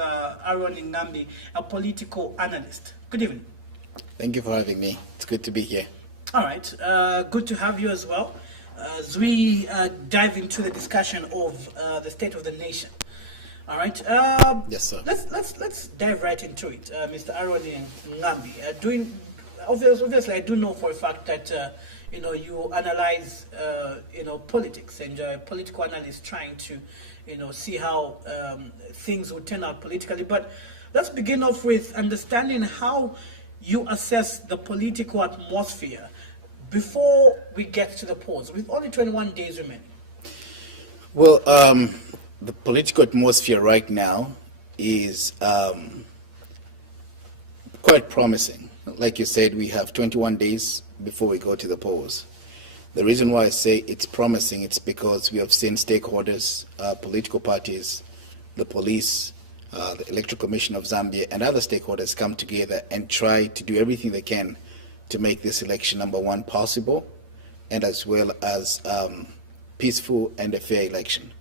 Mr. Aaron Ngambi, a political analyst. Good evening. Thank you for having me. It's good to be here. All right. Good to have you as well. As we dive into the discussion of the state of the nation. All right. Yes, sir. Let's dive right into it, Mr. Aaron Ngambi. Obviously, I do know for a fact that you analyze politics, and you're a political analyst trying to see how things will turn out politically. But let's begin off with understanding how you assess the political atmosphere before we get to the polls, with only 21 days remaining. Well, the political atmosphere right now is quite promising. Like you said, we have 21 days before we go to the polls. The reason why I say it's promising, it's because we have seen stakeholders, political parties, the police, the Electoral Commission of Zambia, and other stakeholders come together and try to do everything they can to make this election, number one, possible, and as well as peaceful and a fair election.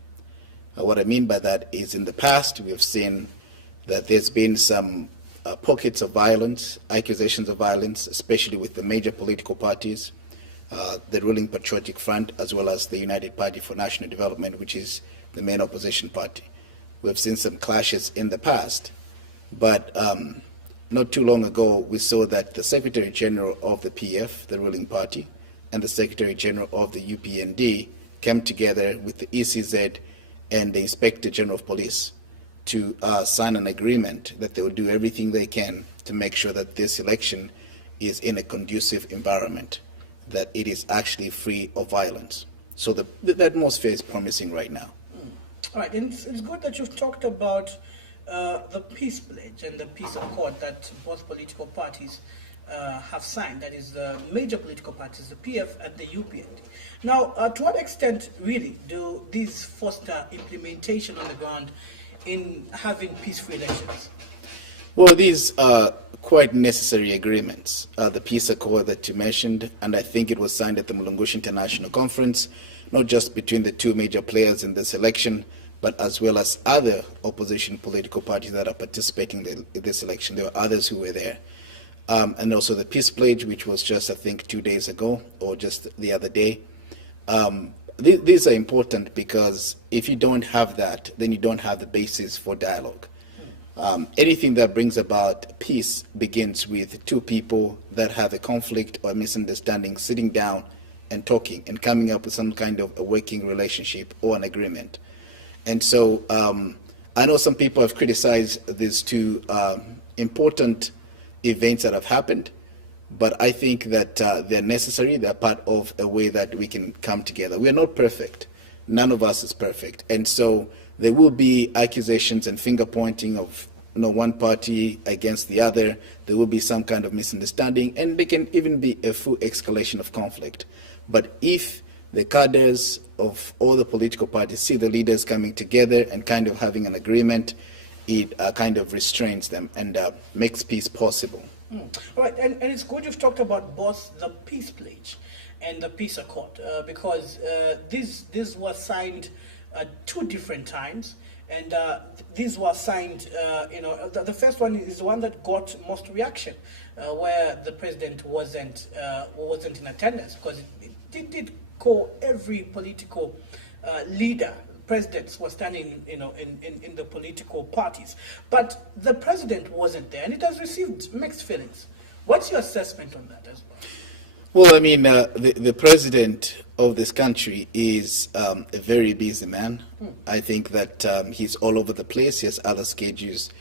What I mean by that is, in the past, we have seen that there's been some pockets of violence, accusations of violence, especially with the major political parties, the ruling Patriotic Front, as well as the United Party for National Development, which is the main opposition party. We have seen some clashes in the past, but not too long ago, we saw that the Secretary General of the PF, the ruling party, and the Secretary General of the UPND came together with the ECZ and the Inspector General of Police to sign an agreement that they will do everything they can to make sure that this election is in a conducive environment, that it is actually free of violence. So the atmosphere is promising right now. All right, and it's good that you've talked about the peace pledge and the peace accord that both political parties have signed, that is the major political parties, the PF and the UPND. Now, to what extent really do these foster implementation on the ground in having peaceful elections? Well, these are quite necessary agreements. The peace accord that you mentioned, and I think it was signed at the Mulungushi International Conference, not just between the two major players in this election, but as well as other opposition political parties that are participating in this election. There were others who were there. And also the peace pledge, which was just, I think, 2 days ago, or just the other day. These are important because if you don't have that, then you don't have the basis for dialogue. Anything that brings about peace begins with two people that have a conflict or a misunderstanding sitting down and talking and coming up with some kind of a working relationship or an agreement. And so I know some people have criticized these two important events that have happened, but I think that they're necessary. They're part of a way that we can come together. We are not perfect. None of us is perfect. And so there will be accusations and finger pointing of one party against the other. There will be some kind of misunderstanding, and there can even be a full escalation of conflict. But if the cadres of all the political parties see the leaders coming together and kind of having an agreement, it kind of restrains them and makes peace possible. All right, and it's good you've talked about both the peace pledge and the peace accord, because these were signed at two different times, and these were signed, the first one is the one that got most reaction, where the president wasn't in attendance, because it did call every political leader. Presidents were standing, in the political parties, but the president wasn't there, and it has received mixed feelings. What's your assessment on that as well? Well, I mean, the president of this country is a very busy man. I think that he's all over the place. He has other schedules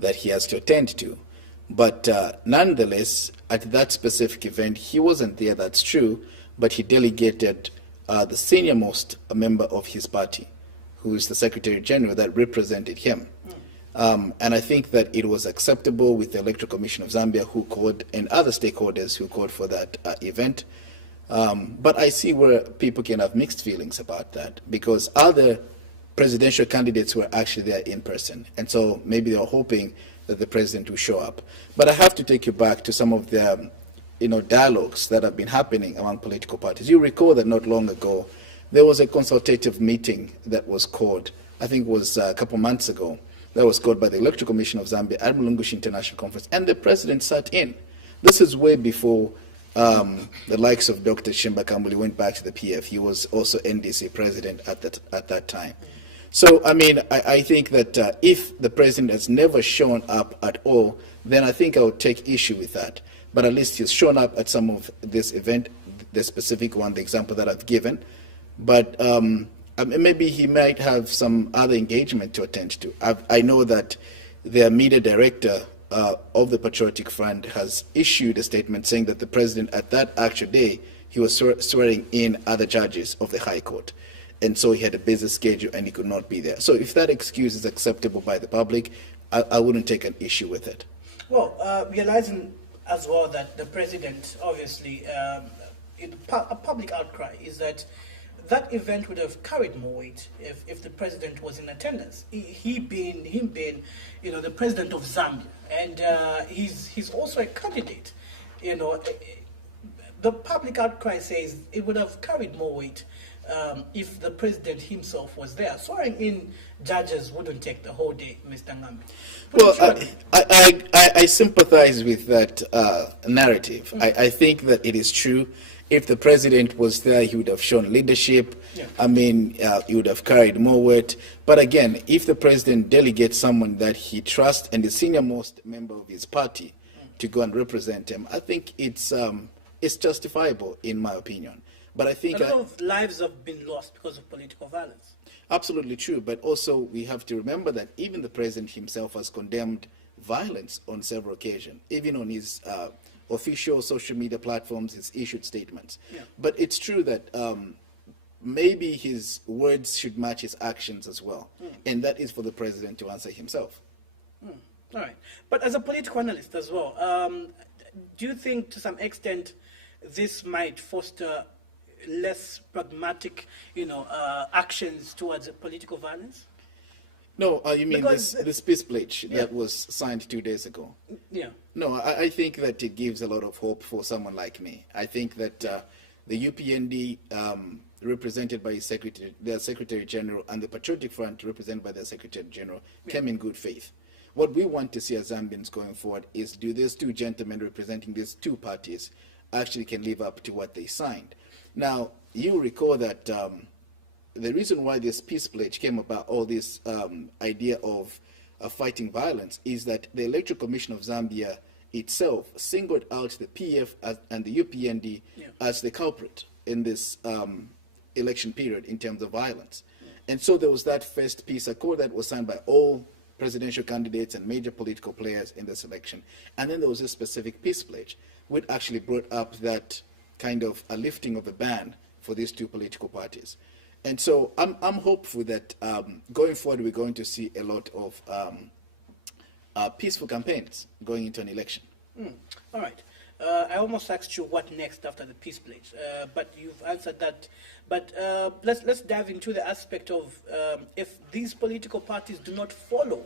that he has to attend to. But nonetheless, at that specific event, he wasn't there, that's true, but he delegated the senior-most member of his party, who is the Secretary General, that represented him. And I think that it was acceptable with the Electoral Commission of Zambia, who called, and other stakeholders who called for that event. But I see where people can have mixed feelings about that, because other presidential candidates were actually there in person. And so maybe they were hoping that the president would show up. But I have to take you back to some of the dialogues that have been happening among political parties. You recall that not long ago, there was a consultative meeting that was called, I think it was a couple months ago, that was called by the Electoral Commission of Zambia at Mulungushi International Conference, and the president sat in. This is way before the likes of Dr. Chimba Kambuli went back to the PF. He was also NDC president at that time. So, I mean, I think that if the president has never shown up at all, then I think I would take issue with that. But at least he's shown up at some of this event, the specific one, the example that I've given. But maybe he might have some other engagement to attend to. I know that their media director of the Patriotic Front has issued a statement saying that the president at that actual day, he was swearing in other judges of the High Court. And so he had a busy schedule and he could not be there. So if that excuse is acceptable by the public, I wouldn't take an issue with it. Well, realizing as well that the president, obviously, a public outcry is that event would have carried more weight if the president was in attendance. Him being, the president of Zambia, and he's also a candidate. The public outcry says it would have carried more weight if the president himself was there. Swearing in judges wouldn't take the whole day, Mr. Ngambi. Well, I sympathize with that narrative. I think that it is true. If the president was there, he would have shown leadership. Yeah. I mean, he would have carried more weight. But again, if the president delegates someone that he trusts and the senior most member of his party to go and represent him, I think it's justifiable, in my opinion. But I think a lot of lives have been lost because of political violence. Absolutely true. But also we have to remember that even the president himself has condemned violence on several occasions, even on his official social media platforms, he's issued statements. Yeah. But it's true that maybe his words should match his actions as well. And that is for the president to answer himself. All right. But as a political analyst as well, do you think to some extent this might foster less pragmatic, actions towards political violence? No, you mean this peace pledge that was signed 2 days ago? Yeah. No, I think that it gives a lot of hope for someone like me. I think that the UPND, represented by their Secretary General, and the Patriotic Front, represented by their Secretary General, came in good faith. What we want to see as Zambians going forward is, do these two gentlemen representing these two parties actually can live up to what they signed? Now, you recall that the reason why this peace pledge came about, all this idea of fighting violence, is that the Electoral Commission of Zambia itself singled out the PF and the UPND as the culprit in this election period in terms of violence. And so there was that first peace accord that was signed by all presidential candidates and major political players in this election. And then there was a specific peace pledge, which actually brought up that kind of a lifting of a ban for these two political parties. And so I'm hopeful that going forward we're going to see a lot of peaceful campaigns going into an election. All right. I almost asked you what next after the peace pledge, but you've answered that. But let's dive into the aspect of if these political parties do not follow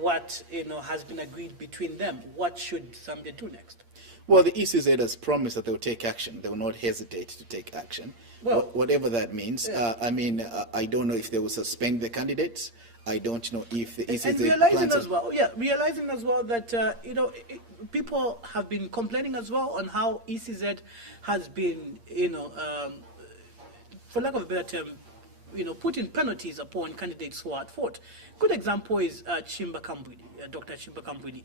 what has been agreed between them, what should Zambia do next? Well, the ECZ has promised that they will take action. They will not hesitate to take action, whatever that means. Yeah. I don't know if they will suspend the candidates. I don't know if the ECZ and realizing as well that people have been complaining as well on how ECZ has been, for lack of a better term, putting penalties upon candidates who are at fault. Good example is Chimba Kambuli, Dr. Chimba Kambuli.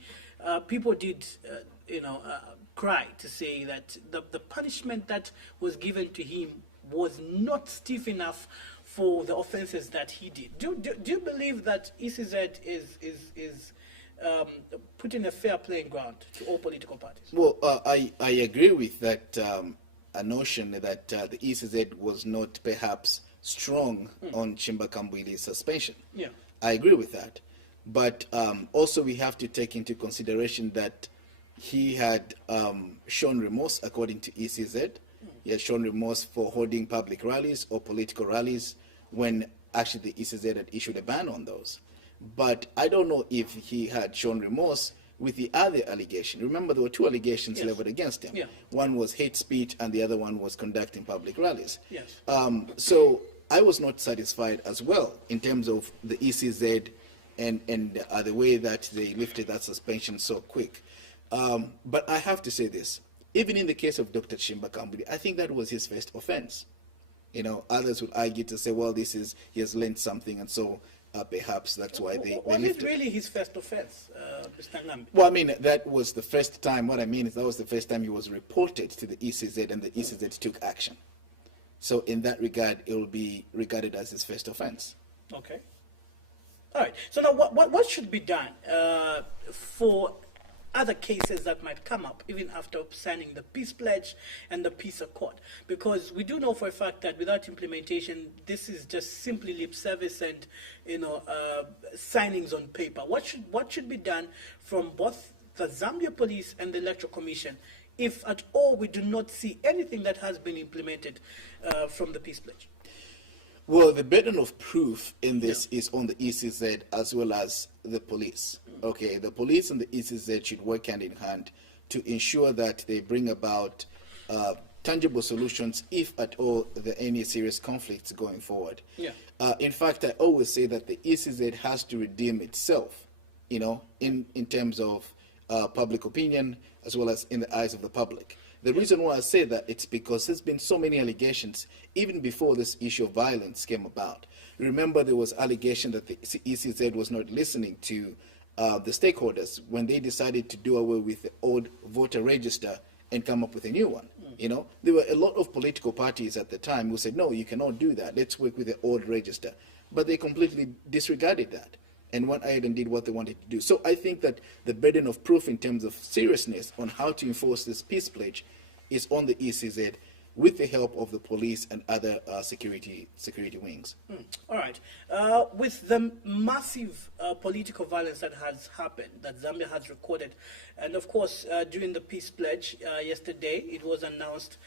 People did, cry to say that the punishment that was given to him was not stiff enough for the offenses that he did. Do you believe that ECZ is putting a fair playing ground to all political parties? Well, I agree with that a notion that the ECZ was not perhaps strong on Chimba Kambuli's suspension. Yeah, I agree with that. But also we have to take into consideration that he had shown remorse according to ECZ. He had shown remorse for holding public rallies or political rallies when actually the ECZ had issued a ban on those. But I don't know if he had shown remorse with the other allegation. Remember, there were two allegations leveled against him. Yeah. One was hate speech and the other one was conducting public rallies. Yes. So I was not satisfied as well in terms of the ECZ and the way that they lifted that suspension so quick. But I have to say this, even in the case of Dr. Chimba Kambudi, I think that was his first offense. Others would argue to say, well, he has learned something, and so perhaps that's why they Was lifted. it really his first offense, Mr. Ngambi? Well, I mean, that was the first time. What I mean is that was the first time he was reported to the ECZ, and the ECZ took action. So in that regard, it will be regarded as his first offense. Okay. All right. So now, what should be done for other cases that might come up even after signing the peace pledge and the peace accord? Because we do know for a fact that without implementation, this is just simply lip service and signings on paper. What should be done from both the Zambia Police and the Electoral Commission, if at all we do not see anything that has been implemented from the peace pledge? Well, the burden of proof in this is on the ECZ as well as the police. Okay, the police and the ECZ should work hand in hand to ensure that they bring about tangible solutions, if at all there are any serious conflicts going forward. Yeah. In fact, I always say that the ECZ has to redeem itself, in terms of public opinion as well as in the eyes of the public. The reason why I say that, it's because there's been so many allegations even before this issue of violence came about. Remember, there was allegation that the ECZ was not listening to the stakeholders when they decided to do away with the old voter register and come up with a new one. There were a lot of political parties at the time who said, no, you cannot do that. Let's work with the old register. But they completely disregarded that and went ahead and did what they wanted to do. So I think that the burden of proof in terms of seriousness on how to enforce this peace pledge is on the ECZ with the help of the police and other security wings. All right. With the massive political violence that has happened, that Zambia has recorded, and of course during the peace pledge yesterday, it was announced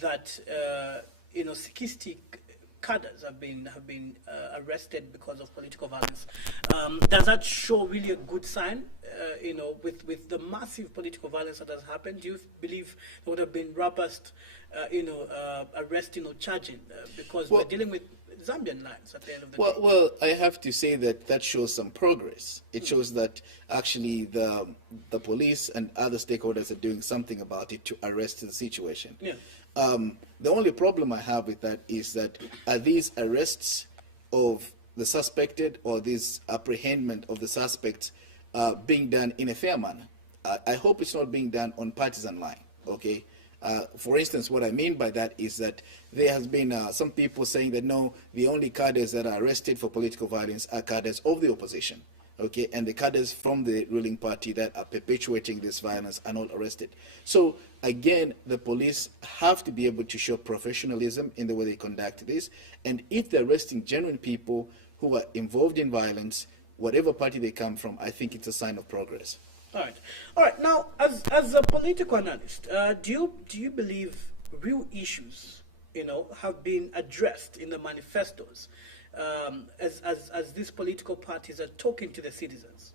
that 60 cadres have been arrested because of political violence. Does that show really a good sign? With the massive political violence that has happened, do you believe there would have been robust, arresting or charging? Because we're dealing with Zambian lives at the end of the day. Well, I have to say that shows some progress. It shows that actually the police and other stakeholders are doing something about it to arrest the situation. Yeah. The only problem I have with that is that are these arrests of the suspected or this apprehendment of the suspects being done in a fair manner? I hope it's not being done on partisan line, okay? For instance, what I mean by that is that there has been some people saying that no, the only cadres that are arrested for political violence are cadres of the opposition, okay, and the cadres from the ruling party that are perpetuating this violence are not arrested. So again, the police have to be able to show professionalism in the way they conduct this, and if they're arresting genuine people who are involved in violence, whatever party they come from, I think it's a sign of progress. All right. Now, as a political analyst, do you believe real issues, have been addressed in the manifestos, as these political parties are talking to the citizens?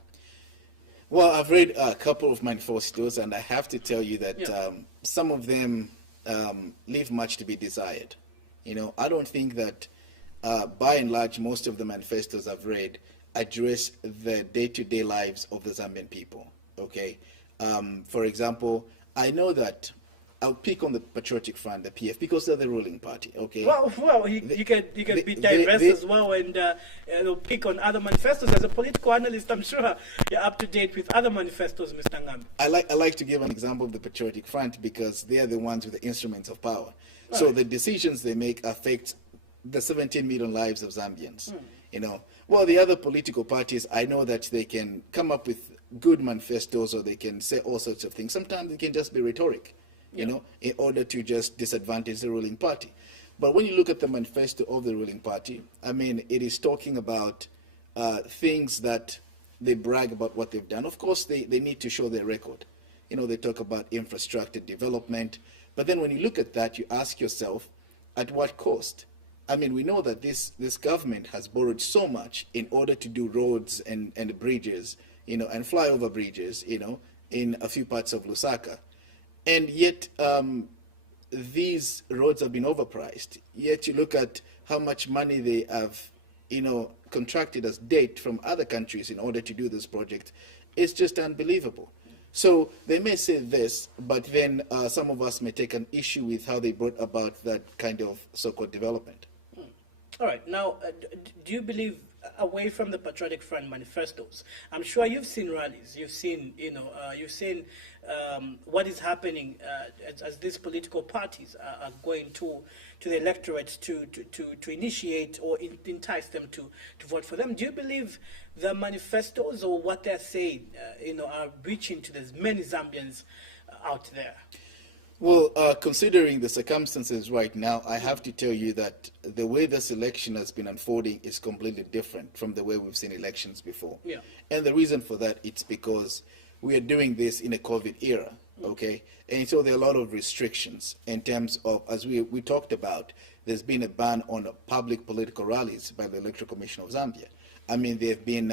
Well, I've read a couple of manifestos, and I have to tell you that some of them leave much to be desired. I don't think that, by and large, most of the manifestos I've read address the day-to-day lives of the Zambian people. Okay, for example, I know that I'll pick on the Patriotic Front, the PF, because they're the ruling party. Okay. Well, you can be diverse as well, and pick on other manifestos. As a political analyst, I'm sure you're up to date with other manifestos, Mr. Ngambi. I like to give an example of the Patriotic Front because they are the ones with the instruments of power. Right. So the decisions they make affect the 17 million lives of Zambians. Well, the other political parties, I know that they can come up with good manifestos or they can say all sorts of things. Sometimes it can just be rhetoric, in order to just disadvantage the ruling party. But when you look at the manifesto of the ruling party, I mean, it is talking about things that they brag about what they've done. Of course, they need to show their record. They talk about infrastructure development. But then when you look at that, you ask yourself, at what cost? I mean, we know that this government has borrowed so much in order to do roads and bridges, and flyover bridges, in a few parts of Lusaka. And yet, these roads have been overpriced. Yet you look at how much money they have contracted as debt from other countries in order to do this project is just unbelievable. So they may say this, but then some of us may take an issue with how they brought about that kind of so-called development. All right. Now, do you believe, away from the Patriotic Front manifestos, I'm sure you've seen rallies, you've seen, what is happening as these political parties are going to the electorate to initiate or entice them to vote for them. Do you believe the manifestos or what they're saying, are reaching to as many Zambians out there? Well, considering the circumstances right now, I have to tell you that the way this election has been unfolding is completely different from the way we've seen elections before. Yeah. And the reason for that, it's because we are doing this in a COVID era, okay? And so there are a lot of restrictions in terms of, as we talked about, there's been a ban on public political rallies by the Electoral Commission of Zambia. I mean, there have been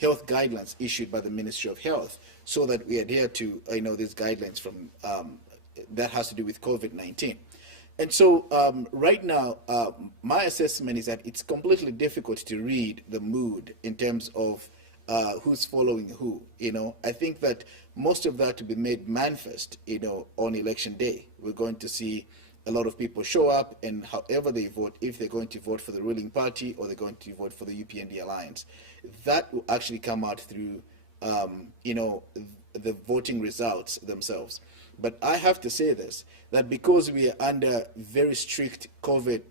health guidelines issued by the Ministry of Health so that we adhere to, these guidelines from that has to do with COVID-19. And so right now, my assessment is that it's completely difficult to read the mood in terms of who's following who. I think that most of that to be made manifest, on election day. We're going to see a lot of people show up, and however they vote, if they're going to vote for the ruling party or they're going to vote for the UPND alliance, that will actually come out through, the voting results themselves. But I have to say this, that because we are under very strict COVID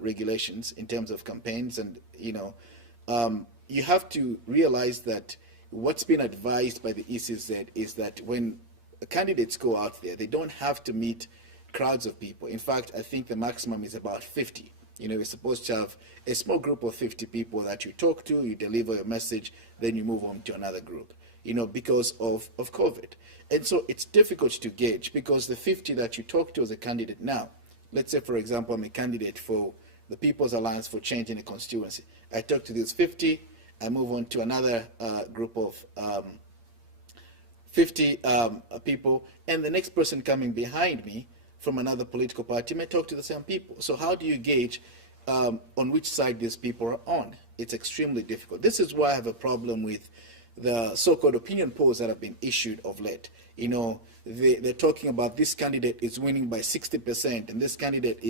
regulations in terms of campaigns, and, you have to realize that what's been advised by the ECZ is that when candidates go out there, they don't have to meet crowds of people. In fact, I think the maximum is about 50. You're supposed to have a small group of 50 people that you talk to, you deliver your message, then you move on to another group, because of COVID. And so it's difficult to gauge, because the 50 that you talk to as a candidate now, let's say, for example, I'm a candidate for the People's Alliance for Change in a constituency. I talk to these 50, I move on to another group of 50 people, and the next person coming behind me from another political party may talk to the same people. So how do you gauge on which side these people are on? It's extremely difficult. This is why I have a problem with the so-called opinion polls that have been issued of late. They're talking about this candidate is winning by 60%, and this candidate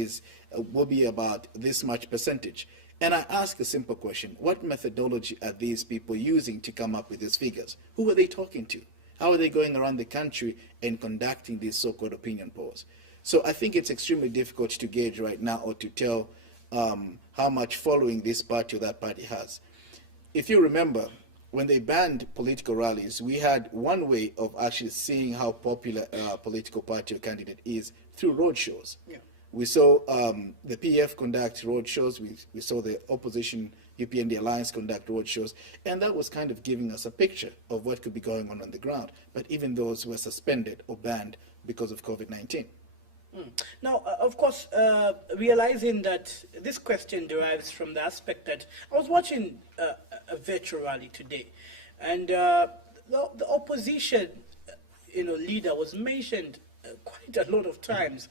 will be about this much percentage. And I ask a simple question: what methodology are these people using to come up with these figures? Who are they talking to? How are they going around the country and conducting these so-called opinion polls? So I think it's extremely difficult to gauge right now, or to tell how much following this party or that party has. If you remember, when they banned political rallies, we had one way of actually seeing how popular a political party or candidate is through roadshows. Yeah. We saw the PF conduct roadshows, we saw the opposition UPND Alliance conduct roadshows, and that was kind of giving us a picture of what could be going on the ground. But even those were suspended or banned because of COVID-19. Now, of course, realizing that this question derives from the aspect that I was watching a virtual rally today, and the opposition, leader was mentioned quite a lot of times,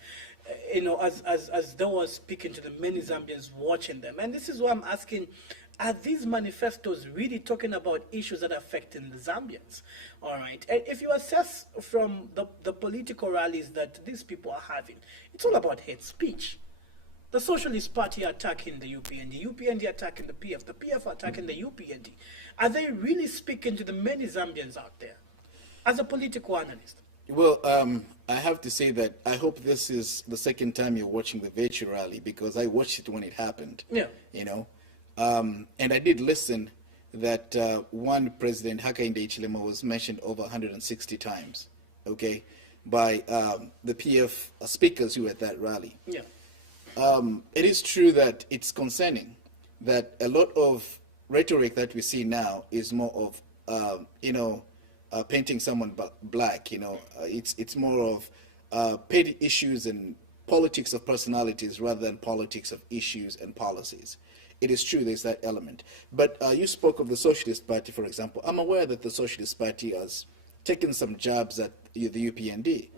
as they were speaking to the many Zambians watching them. And this is why I'm asking, are these manifestos really talking about issues that are affecting the Zambians? All right. And if you assess from the political rallies that these people are having, it's all about hate speech. The Socialist Party attacking the UPND, UPND attacking the PF attacking the UPND. Are they really speaking to the many Zambians out there as a political analyst? Well, I have to say that I hope this is the second time you're watching the virtual rally, because I watched it when it happened. Yeah. And I did listen that one President Hakainde Hichilema was mentioned over 160 times, okay, by the PF speakers who were at that rally. Yeah. It is true that it's concerning that a lot of rhetoric that we see now is more of, painting someone black. It's more of petty issues and politics of personalities rather than politics of issues and policies. It is true there's that element. But you spoke of the Socialist Party, for example. I'm aware that the Socialist Party has taken some jabs at the UPND,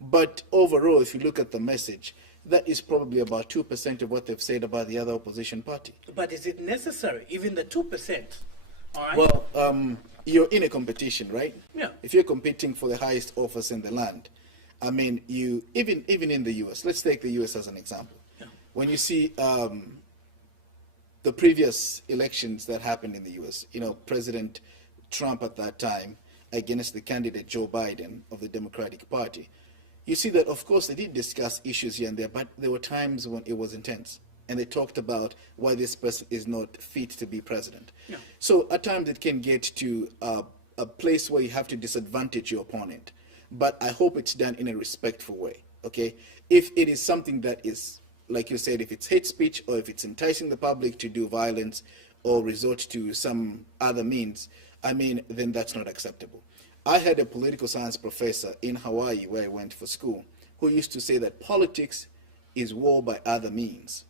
But overall, if you look at the message, that is probably about 2% of what they've said about the other opposition party. But is it necessary, even the 2%? All right. Well, you're in a competition, right? Yeah. If you're competing for the highest office in the land, I mean, you even in the U.S. Let's take the U.S. as an example. Yeah. When you see the previous elections that happened in the U.S., President Trump at that time against the candidate Joe Biden of the Democratic Party, you see that, of course, they did discuss issues here and there, but there were times when it was intense. And they talked about why this person is not fit to be president. Yeah. So at times it can get to a place where you have to disadvantage your opponent. But I hope it's done in a respectful way, okay? If it is something that is, like you said, if it's hate speech or if it's enticing the public to do violence or resort to some other means, I mean, then that's not acceptable. I had a political science professor in Hawaii where I went for school who used to say that politics is war by other means.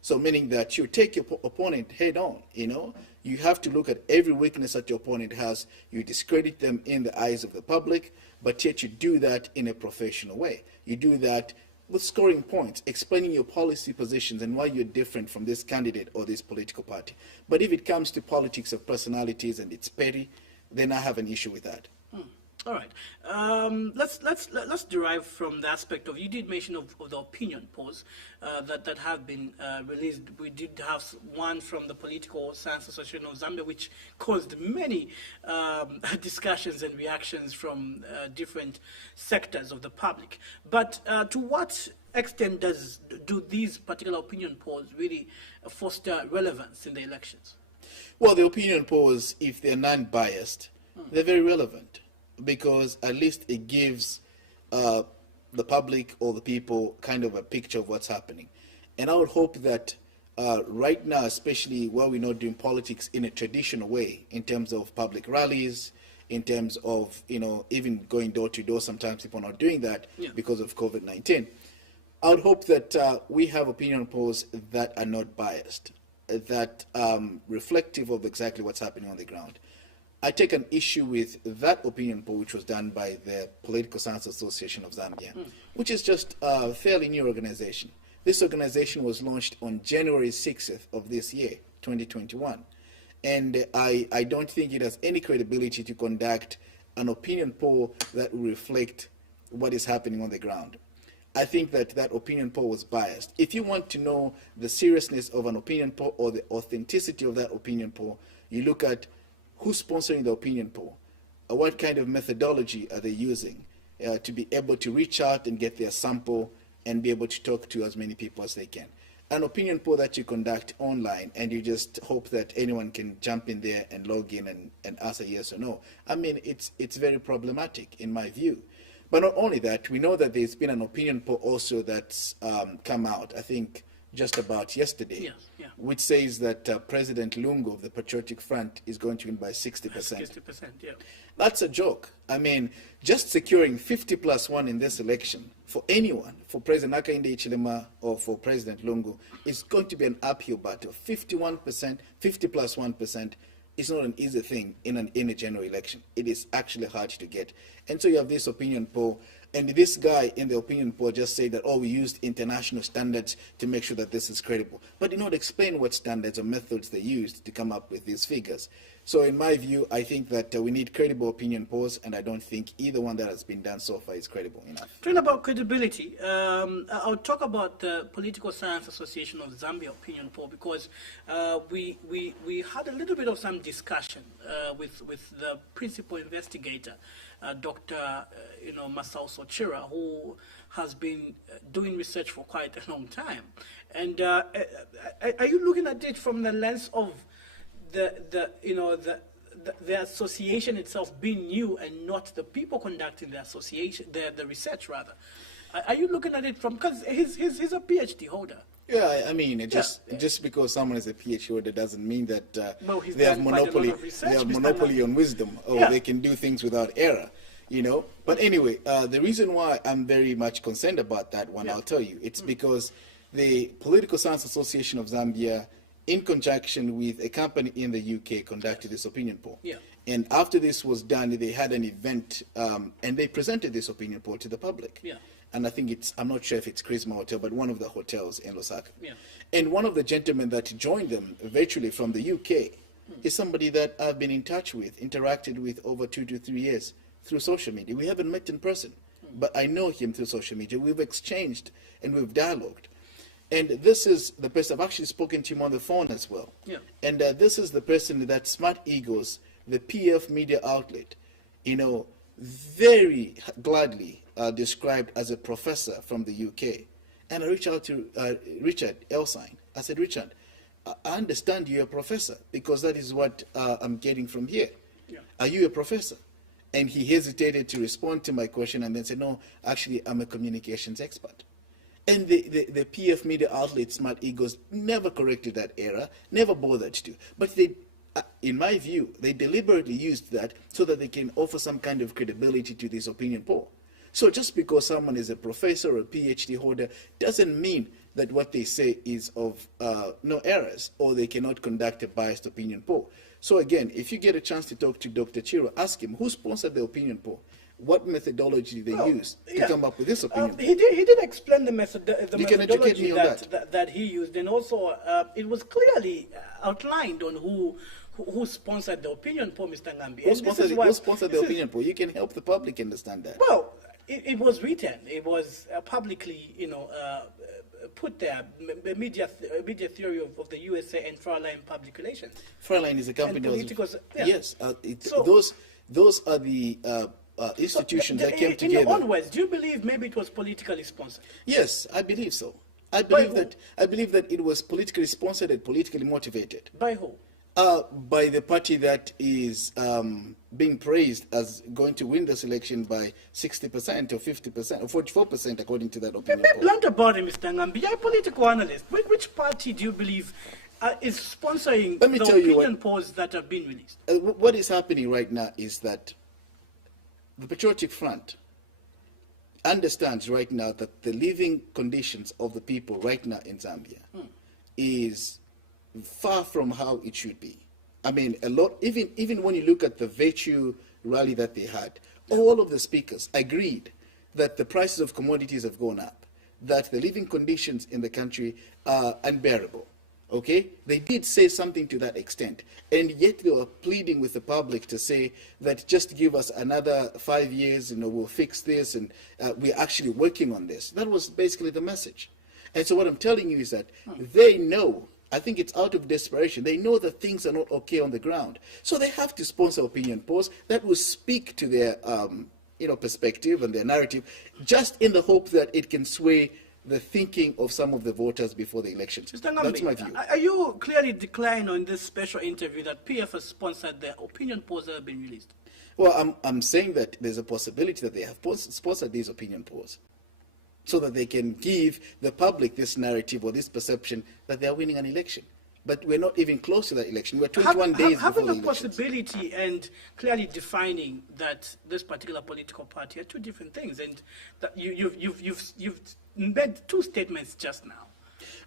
So meaning that you take your opponent head on, You have to look at every weakness that your opponent has. You discredit them in the eyes of the public, but yet you do that in a professional way. You do that with scoring points, explaining your policy positions and why you're different from this candidate or this political party. But if it comes to politics of personalities and it's petty, then I have an issue with that. All right. Let's derive from the aspect of, you did mention of the opinion polls that have been released. We did have one from the Political Science Association of Zambia, which caused many discussions and reactions from different sectors of the public. But to what extent do these particular opinion polls really foster relevance in the elections? Well, the opinion polls, if they're non-biased, they're very relevant, because at least it gives the public or the people kind of a picture of what's happening. And I would hope that right now, especially while we're not doing politics in a traditional way, in terms of public rallies, in terms of, even going door to door, sometimes people are not doing that because of COVID-19. I would hope that we have opinion polls that are not biased, that reflective of exactly what's happening on the ground. I take an issue with that opinion poll, which was done by the Political Science Association of Zambia, which is just a fairly new organization. This organization was launched on January 6th of this year, 2021. And I don't think it has any credibility to conduct an opinion poll that will reflect what is happening on the ground. I think that that opinion poll was biased. If you want to know the seriousness of an opinion poll or the authenticity of that opinion poll, you look at who's sponsoring the opinion poll, what kind of methodology are they using to be able to reach out and get their sample and be able to talk to as many people as they can. An opinion poll that you conduct online and you just hope that anyone can jump in there and log in and answer yes or no, I mean, it's very problematic in my view. But not only that, we know that there's been an opinion poll also that's come out, I think, just about yesterday, which says that President Lungu of the Patriotic Front is going to win by 60%. 60%, yeah. That's a joke. I mean, just securing 50+1 in this election for anyone, for President Hakainde Hichilema or for President Lungu, is going to be an uphill battle. 51%, 50+1% is not an easy thing in a general election. It is actually hard to get. And so you have this opinion poll, and this guy in the opinion poll just said that, we used international standards to make sure that this is credible. But did not explain what standards or methods they used to come up with these figures. So in my view, I think that we need credible opinion polls, and I don't think either one that has been done so far is credible enough. Talking about credibility, I'll talk about the Political Science Association of Zambia opinion poll, because we had a little bit of some discussion with the principal investigator, Dr. Masao Sochira, who has been doing research for quite a long time. And are you looking at it from the lens of the association itself being new and not the people conducting the association, the research rather? Are you looking at it from, because he's a PhD holder? Yeah, I mean, just because someone is a PhD holder doesn't mean that they have monopoly. They have monopoly on wisdom, or they can do things without error. But anyway, the reason why I'm very much concerned about that one, I'll tell you, it's because the Political Science Association of Zambia, in conjunction with a company in the UK, conducted this opinion poll. And after this was done, they had an event and they presented this opinion poll to the public. and I think I'm not sure if it's Chrisma Hotel, but one of the hotels in Lusaka. Yeah. And one of the gentlemen that joined them virtually from the UK is somebody that I've been in touch with, interacted with over 2 to 3 years through social media. We haven't met in person, but I know him through social media. We've exchanged and we've dialogued. And this is the person, I've actually spoken to him on the phone as well. Yeah. And this is the person that Smart Egos, the PF media outlet, very gladly described as a professor from the UK. And I reached out to Richard Elsine. I said, Richard, I understand you're a professor because that is what I'm getting from here. Yeah. Are you a professor? And he hesitated to respond to my question and then said, no, actually, I'm a communications expert. And the PF media outlet, Smart Egos, never corrected that error, never bothered to. But they, in my view, they deliberately used that so that they can offer some kind of credibility to this opinion poll. So just because someone is a professor or a PhD holder doesn't mean that what they say is of no errors or they cannot conduct a biased opinion poll. So again, if you get a chance to talk to Dr. Chiro, ask him who sponsored the opinion poll. What methodology they used to come up with this opinion poll. He did explain the You can educate me methodology on that he used, and also it was clearly outlined on who sponsored the opinion poll, Mr. Ngambi. Who sponsored the opinion poll? You can help the public understand that. Well, it was written. It was publicly, put there. Media theory of the USA and Frontline Public Relations. Frontline is a company. Yeah. Yes, those are the institutions that came together. In your own words, do you believe maybe it was politically sponsored? Yes, I believe so. I believe that it was politically sponsored and politically motivated. By who? By the party that is being praised as going to win this election by 60% or 50% or 44%, according to that opinion Be poll. blunt about it, Mr. Ngambi. You're a political analyst. Which party do you believe is sponsoring the opinion polls that have been released? What is happening right now is that the Patriotic Front understands right now that the living conditions of the people right now in Zambia is far from how it should be. I mean, a lot, even when you look at the Virtue rally that they had, all of the speakers agreed that the prices of commodities have gone up, that the living conditions in the country are unbearable. Okay? They did say something to that extent. And yet they were pleading with the public to say that just give us another 5 years, we'll fix this, and we're actually working on this. That was basically the message. And so what I'm telling you is that they know, I think it's out of desperation, they know that things are not okay on the ground. So they have to sponsor opinion polls that will speak to their perspective and their narrative, just in the hope that it can sway the thinking of some of the voters before the elections. Mr. Ngambi, that's my view. Are you clearly declining on this special interview that PF has sponsored the opinion polls that have been released? Well, I'm saying that there's a possibility that they have sponsored these opinion polls so that they can give the public this narrative or this perception that they are winning an election. But we're not even close to that election. We're 21 days before the election. Having the possibility and clearly defining that this particular political party are two different things, and that you've made two statements just now.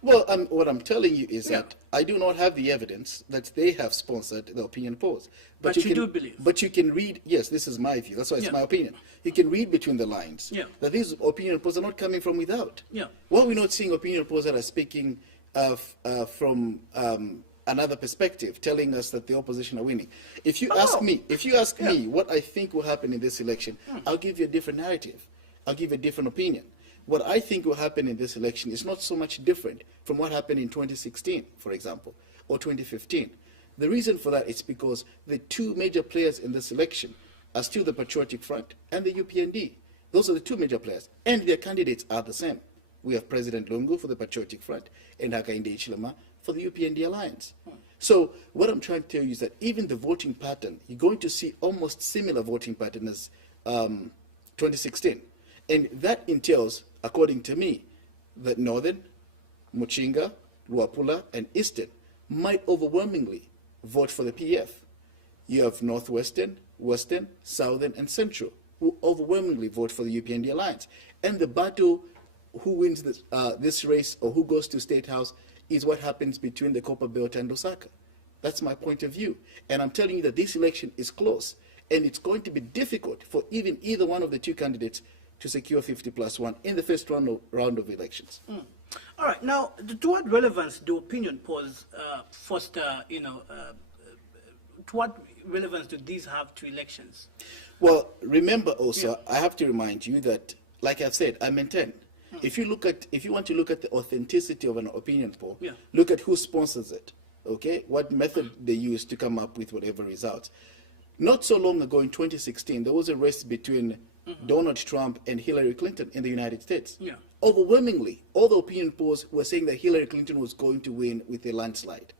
Well, what I'm telling you is that I do not have the evidence that they have sponsored the opinion polls. But you do believe? But you can read, yes, this is my view, that's why it's my opinion. You can read between the lines that these opinion polls are not coming from without. Well, we're not seeing opinion polls that are speaking from another perspective, telling us that the opposition are winning. If you ask me what I think will happen in this election, I'll give you a different narrative. I'll give you a different opinion. What I think will happen in this election is not so much different from what happened in 2016, for example, or 2015. The reason for that is because the two major players in this election are still the Patriotic Front and the UPND. Those are the two major players, and their candidates are the same. We have President Lungu for the Patriotic Front and Hakainde Hichilema for the UPND Alliance. So what I'm trying to tell you is that even the voting pattern, you're going to see almost similar voting pattern as 2016. And that entails, according to me, that Northern, Muchinga, Luapula, and Eastern might overwhelmingly vote for the PF. You have Northwestern, Western, Southern, and Central, who overwhelmingly vote for the UPND Alliance. And the battle, who wins this race or who goes to State House, is what happens between the Copper Belt and Lusaka. That's my point of view. And I'm telling you that this election is close, and it's going to be difficult for either one of the two candidates to secure 50+1 in the first round of elections. All right. Now, to what relevance do opinion polls foster, to what relevance do these have to elections? Well, remember also, I have to remind you that, like I've said, I maintain, if you want to look at the authenticity of an opinion poll, look at who sponsors it, okay? What method they use to come up with whatever results. Not so long ago in 2016, there was a race between Donald Trump and Hillary Clinton in the United States. Overwhelmingly, all the opinion polls were saying that Hillary Clinton was going to win with a landslide.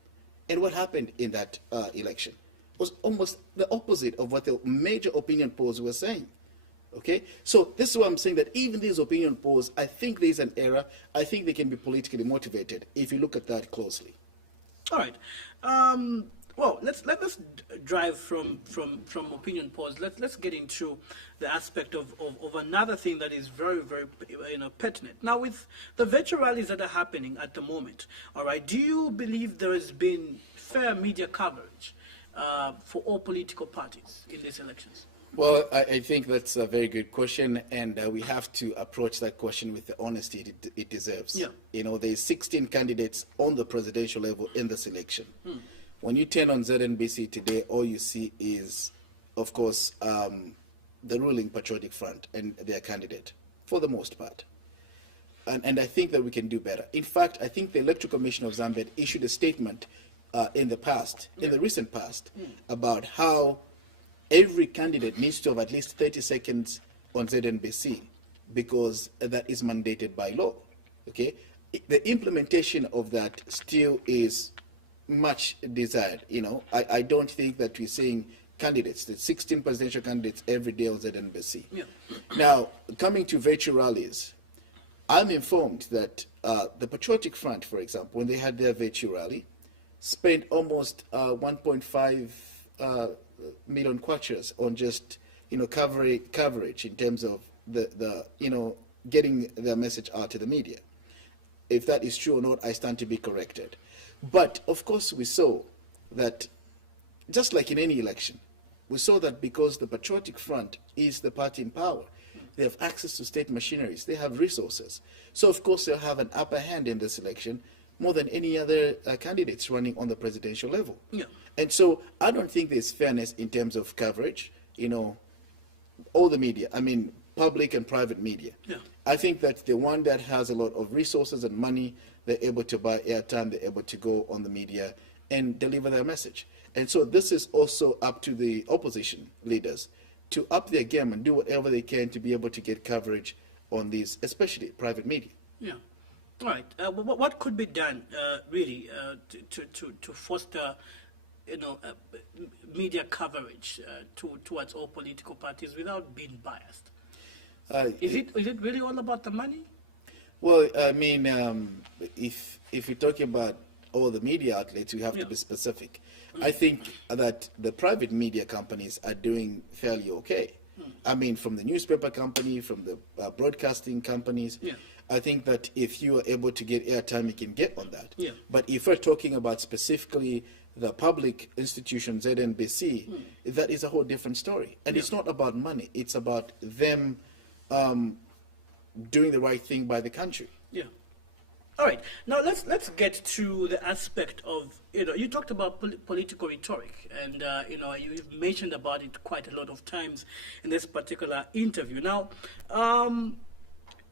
And what happened in that election was almost the opposite of what the major opinion polls were saying. Okay? So this is why I'm saying that even these opinion polls, I think there's an error. I think they can be politically motivated if you look at that closely. All right. Well, let's drive from opinion polls. Let's get into the aspect of another thing that is very, very pertinent. Now, with the virtual rallies that are happening at the moment, all right, do you believe there has been fair media coverage for all political parties in these elections? Well, I think that's a very good question, and we have to approach that question with the honesty it deserves. There's 16 candidates on the presidential level in this election. When you turn on ZNBC today, all you see is, of course, the ruling Patriotic Front and their candidate, for the most part. And I think that we can do better. In fact, I think the Electoral Commission of Zambia issued a statement in the recent past, about how every candidate needs to have at least 30 seconds on ZNBC, because that is mandated by law. Okay, the implementation of that still is much desired. I don't think that we're seeing candidates, the 16 presidential candidates every day on ZNBC. Now, coming to virtual rallies, I'm informed that the Patriotic Front, for example, when they had their virtual rally, spent almost 1.5 million kwachas on just coverage in terms of the getting their message out to the media. If that is true or not, I stand to be corrected. But of course, we saw that, just like in any election, we saw that because the Patriotic Front is the party in power, they have access to state machineries, they have resources. So of course they'll have an upper hand in this election more than any other candidates running on the presidential level. And so I don't think there's fairness in terms of coverage, all the media, I mean public and private media. I think that the one that has a lot of resources and money, they're able to buy airtime, they're able to go on the media and deliver their message. And so this is also up to the opposition leaders to up their game and do whatever they can to be able to get coverage on these, especially private media. All right. What could be done, really, to foster, media coverage towards all political parties without being biased? Is it really all about the money? Well, I mean, if you're talking about all the media outlets, we have to be specific. I think that the private media companies are doing fairly okay. I mean, from the newspaper company, from the broadcasting companies, I think that if you are able to get airtime, you can get on that. But if we're talking about specifically the public institution, ZNBC, that is a whole different story. And it's not about money. It's about them doing the right thing by the country. All right. Now let's get to the aspect of, you talked about political rhetoric, and you've mentioned about it quite a lot of times in this particular interview. Now,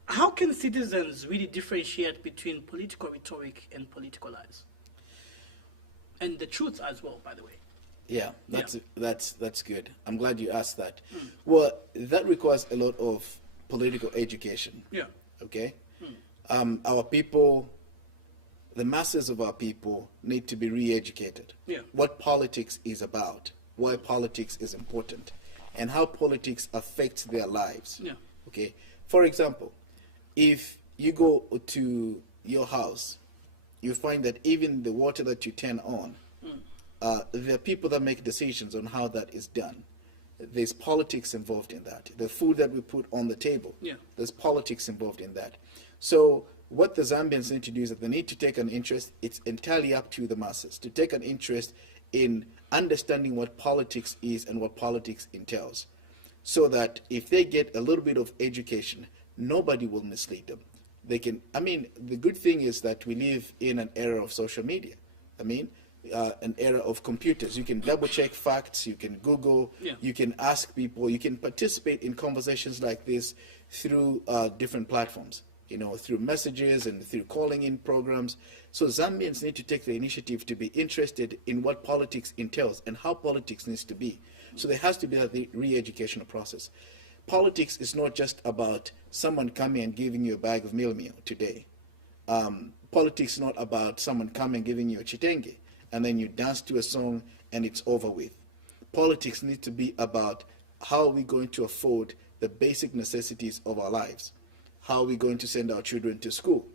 how can citizens really differentiate between political rhetoric and political lies, and the truth as well, by the way? That's good. I'm glad you asked that. Well, that requires a lot of political education. Okay. Our people, the masses of our people, need to be re-educated. What politics is about, why politics is important, and how politics affects their lives. Okay. For example, if you go to your house, you find that even the water that you turn on, there are people that make decisions on how that is done. There's politics involved in that. The food that we put on the table, there's politics involved in that. So what the Zambians need to do is that they need to take an interest. It's entirely up to the masses to take an interest in understanding what politics is and what politics entails. so that if they get a little bit of education, nobody will mislead them. They can, I mean, the good thing is that we live in an era of social media. I mean, an era of computers. You can double check facts, you can Google, Yeah. you can ask people, you can participate in conversations like this through different platforms, you know, through messages and through calling in programs. So Zambians need to take the initiative to be interested in what politics entails and how politics needs to be. So there has to be a re-educational process. Politics is not just about someone coming and giving you a bag of meal today. Politics is not about someone coming and giving you a chitenge and then you dance to a song and it's over with. Politics needs to be about how are we going to afford the basic necessities of our lives? How are we going to send our children to school?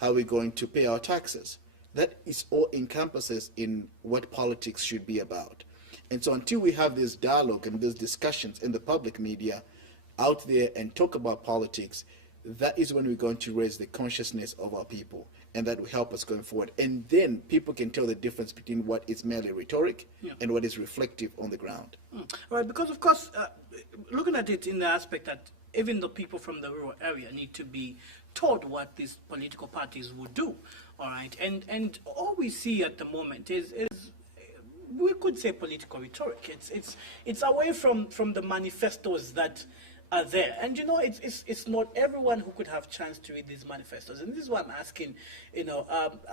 How are we going to pay our taxes? That is all encompasses in what politics should be about. And so until we have this dialogue and these discussions in the public media out there and talk about politics, that is when we're going to raise the consciousness of our people, and that will help us going forward. And then people can tell the difference between what is merely rhetoric and what is reflective on the ground. Right, because of course, looking at it in the aspect that even the people from the rural area need to be taught what these political parties would do, all right? And all we see at the moment is we could say political rhetoric. It's away from the manifestos that are there. And you know, it's not everyone who could have chance to read these manifestos. And this is why I'm asking, you know,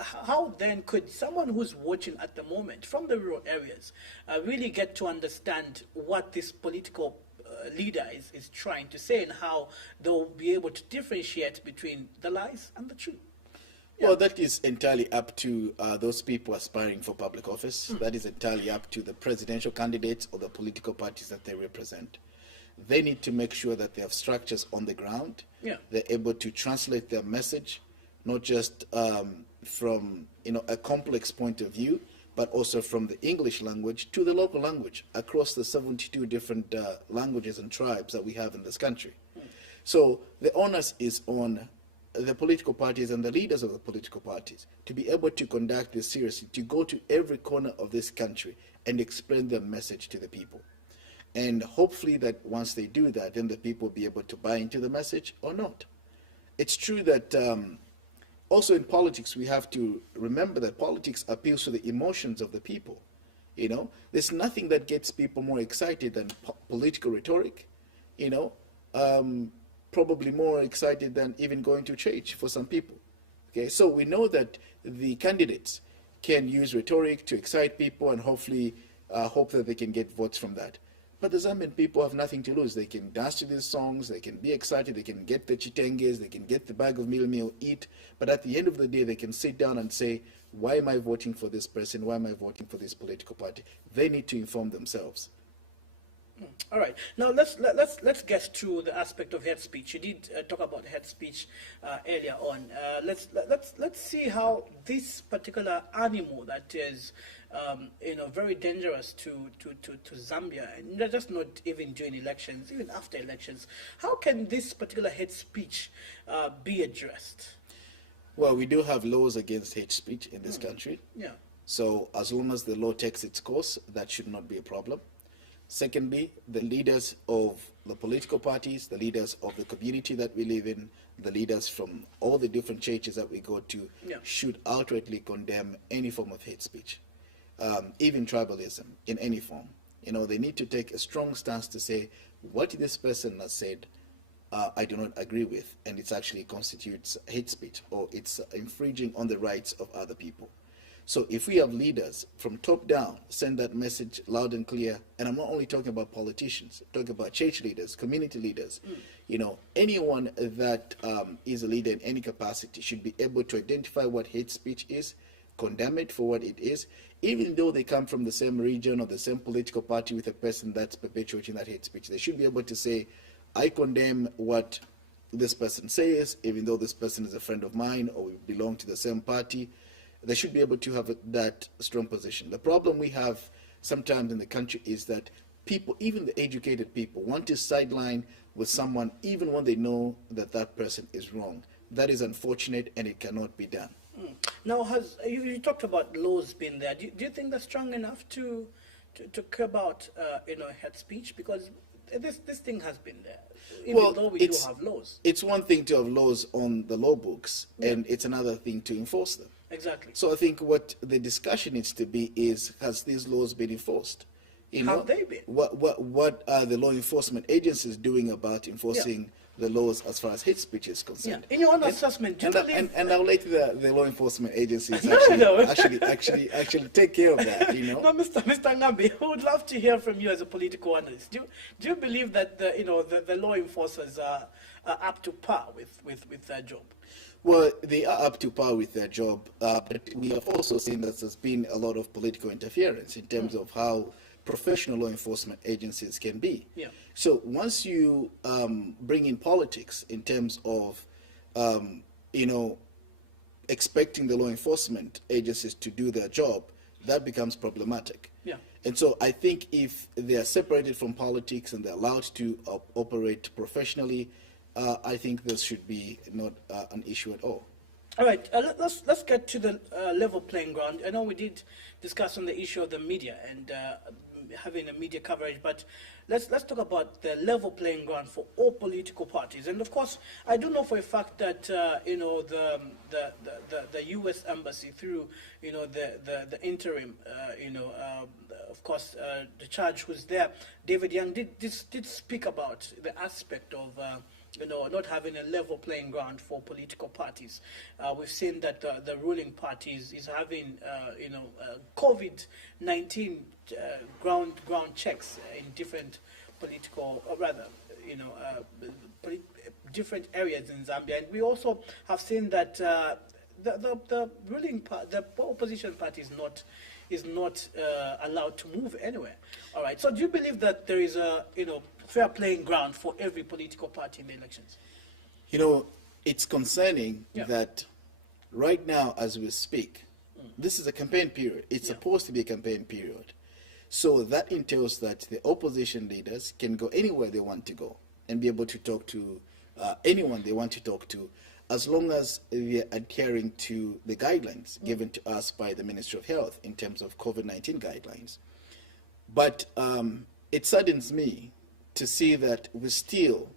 how then could someone who's watching at the moment from the rural areas really get to understand what this political leader is trying to say and how they'll be able to differentiate between the lies and the truth? Well, that is entirely up to those people aspiring for public office. That is entirely up to the presidential candidates or the political parties that they represent. They need to make sure that they have structures on the ground. Yeah. They're able to translate their message, not just from a complex point of view, but also from the English language to the local language across the 72 different languages and tribes that we have in this country. So the onus is on the political parties and the leaders of the political parties to be able to conduct this seriously, to go to every corner of this country and explain their message to the people. And hopefully that once they do that, then the people will be able to buy into the message or not. It's true that also in politics, we have to remember that politics appeals to the emotions of the people. You know, there's nothing that gets people more excited than political rhetoric, probably more excited than even going to church for some people. Okay, so we know that the candidates can use rhetoric to excite people and hopefully hope that they can get votes from that. But the Zambian people have nothing to lose. They can dance to these songs, they can be excited, they can get the chitenges, they can get the bag of meal, eat. But at the end of the day, they can sit down and say, why am I voting for this person? Why am I voting for this political party? They need to inform themselves. All right. Now let's get to the aspect of hate speech. You did talk about hate speech earlier on. Let's see how this particular animal that is very dangerous to Zambia, and just not even during elections, even after elections. How can this particular hate speech be addressed? Well, we do have laws against hate speech in this country. Yeah. So as long as the law takes its course, that should not be a problem. Secondly, the leaders of the political parties, the leaders of the community that we live in, the leaders from all the different churches that we go to should outrightly condemn any form of hate speech, even tribalism in any form. They need to take a strong stance to say, what this person has said, I do not agree with, and it actually constitutes hate speech, or it's infringing on the rights of other people. So if we have leaders from top down send that message loud and clear, and I'm not only talking about politicians, I'm talking about church leaders, community leaders, anyone that is a leader in any capacity should be able to identify what hate speech is, condemn it for what it is, even though they come from the same region or the same political party with a person that's perpetuating that hate speech. They should be able to say, I condemn what this person says, even though this person is a friend of mine or we belong to the same party. They should be able to have that strong position. The problem we have sometimes in the country is that people, even the educated people, want to sideline with someone even when they know that that person is wrong. That is unfortunate, and it cannot be done. Now, you talked about laws being there. Do you think that's strong enough to curb out hate speech? Because this thing has been there, even though we do have laws. It's one thing to have laws on the law books, and it's another thing to enforce them. Exactly. So I think what the discussion needs to be is, has these laws been enforced? Have they been? What are the law enforcement agencies doing about enforcing the laws as far as hate speech is concerned? In your own assessment, do you believe... And I'll let the law enforcement agencies No. actually take care of that, you know? No, Mr. Ngambi, I would love to hear from you as a political analyst. Do you believe that the law enforcers are up to par with their job? Well, they are up to par with their job, but we have also seen that there's been a lot of political interference in terms of how professional law enforcement agencies can be. Yeah. So once you bring in politics in terms of, expecting the law enforcement agencies to do their job, that becomes problematic. Yeah. And so I think if they are separated from politics and they're allowed to operate professionally, I think this should be not an issue at all. All right, let's get to the level playing ground. I know we did discuss on the issue of the media and having a media coverage, but let's talk about the level playing ground for all political parties. And of course, I do know for a fact that the U.S. embassy through the interim of course the judge who's there, David Young, did speak about the aspect of not having a level playing ground for political parties. We've seen that the ruling parties is having, COVID-19 ground checks in different political, or rather, different areas in Zambia. And we also have seen that the ruling the opposition party is not allowed to move anywhere. All right. So do you believe that there is a fair playing ground for every political party in the elections? It's concerning that right now, as we speak, this is a campaign period. It's supposed to be a campaign period. So that entails that the opposition leaders can go anywhere they want to go and be able to talk to anyone they want to talk to, as long as we are adhering to the guidelines given to us by the Ministry of Health in terms of COVID-19 guidelines. But it saddens me to see that we still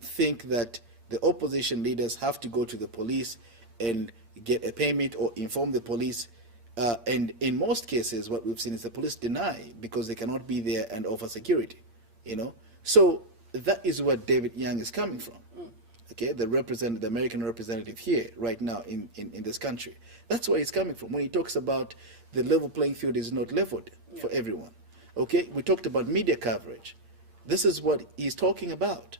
think that the opposition leaders have to go to the police and get a permit or inform the police. And in most cases, what we've seen is the police deny because they cannot be there and offer security. So that is where David Young is coming from. Okay, the American representative here right now in this country. That's where he's coming from when he talks about the level playing field is not leveled for everyone. Okay, we talked about media coverage. This is what he's talking about.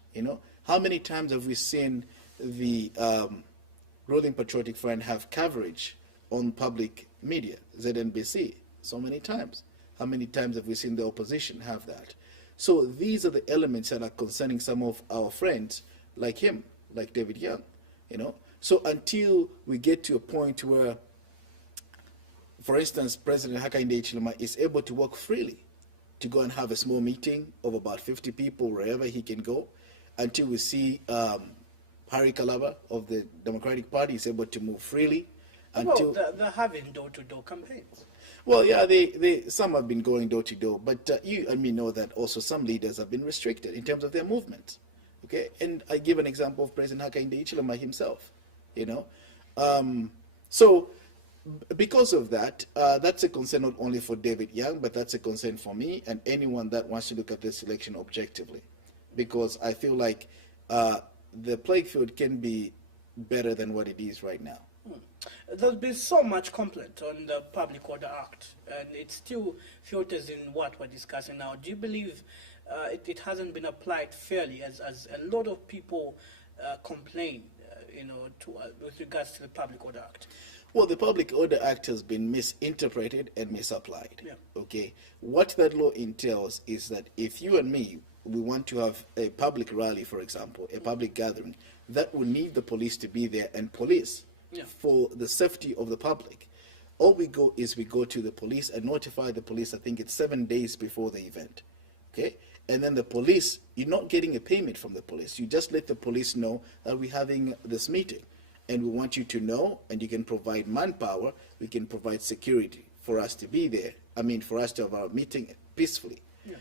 How many times have we seen the ruling Patriotic Front have coverage on public media, ZNBC? So many times. How many times have we seen the opposition have that? So these are the elements that are concerning some of our friends like him, like David Young. So until we get to a point where, for instance, President Hakainde Hichilema is able to walk freely to go and have a small meeting of about 50 people wherever he can go, until we see Harry Kalaba of the Democratic Party is able to move freely. Until they're having door-to-door campaigns. Well, yeah, some have been going door-to-door, but you and me know that also some leaders have been restricted in terms of their movements. Okay, and I give an example of President Hakainde Hichilema himself. So because of that, that's a concern not only for David Young, but that's a concern for me and anyone that wants to look at this election objectively, because I feel like the playing field can be better than what it is right now. There's been so much complaint on the Public Order Act, and it still filters in what we're discussing now. Do you believe it hasn't been applied fairly, as a lot of people complain, with regards to the Public Order Act? Well, the Public Order Act has been misinterpreted and misapplied. Yeah. Okay, what that law entails is that if you and me, we want to have a public rally, for example, a public gathering, that will need the police to be there and police for the safety of the public. All we go to the police and notify the police, I think it's 7 days before the event. Okay? And then the police, you're not getting a payment from the police. You just let the police know that we're having this meeting. And we want you to know, and you can provide manpower, we can provide security for us to be there. For us to have our meeting peacefully. Yeah.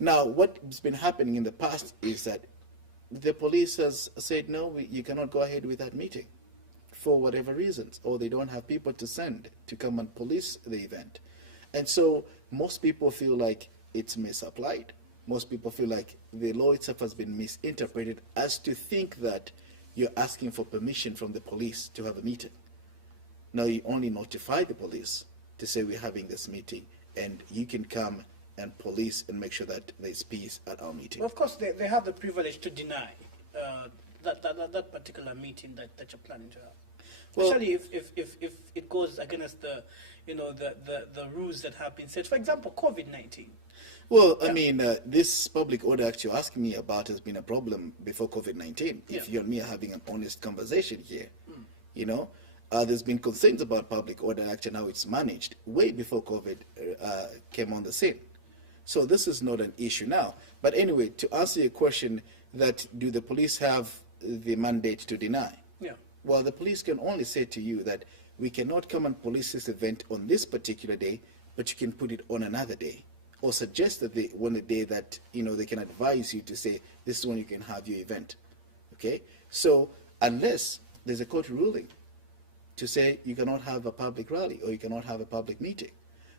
Now, what's been happening in the past is that the police has said, no, you cannot go ahead with that meeting for whatever reasons, or they don't have people to send to come and police the event. And so most people feel like it's misapplied. Most people feel like the law itself has been misinterpreted as to think that you're asking for permission from the police to have a meeting. Now you only notify the police to say we're having this meeting, and you can come and police and make sure that there's peace at our meeting. Well, of course, they have the privilege to deny that particular meeting that you're planning to have. Well, Especially if it goes against the rules that have been set. For example, COVID-19. Well, Yeah. I mean, this public order act you're asking me about has been a problem before COVID-19. Yeah. If you and me are having an honest conversation here, you know, there's been concerns about public order act and how it's managed way before COVID came on the scene. So this is not an issue now. But anyway, to answer your question, that do the police have the mandate to deny? Yeah. Well, the police can only say to you that we cannot come and police this event on this particular day, but you can put it on another day, or suggest that they on a day that they can advise you to say this is when you can have your event. Okay, so unless there's a court ruling to say you cannot have a public rally or you cannot have a public meeting,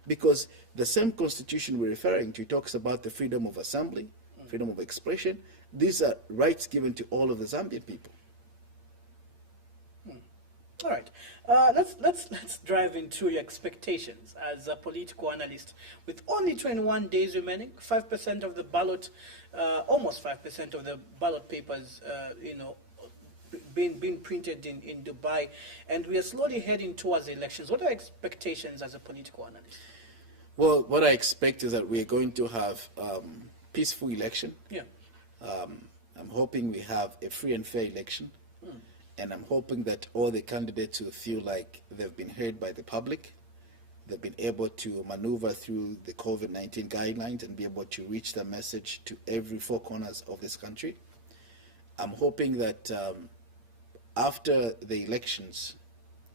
because the same constitution we're referring to talks about the freedom of assembly, freedom of expression. These are rights given to all of the Zambian people. All right. Let's dive into your expectations as a political analyst. With only 21 days remaining, 5% of the ballot, almost 5% of the ballot papers, being printed in Dubai, and we are slowly heading towards the elections. What are your expectations as a political analyst? Well, what I expect is that we're going to have peaceful election. Yeah. I'm hoping we have a free and fair election. And I'm hoping that all the candidates will feel like they've been heard by the public, they've been able to maneuver through the COVID-19 guidelines and be able to reach the message to every four corners of this country. I'm hoping that after the elections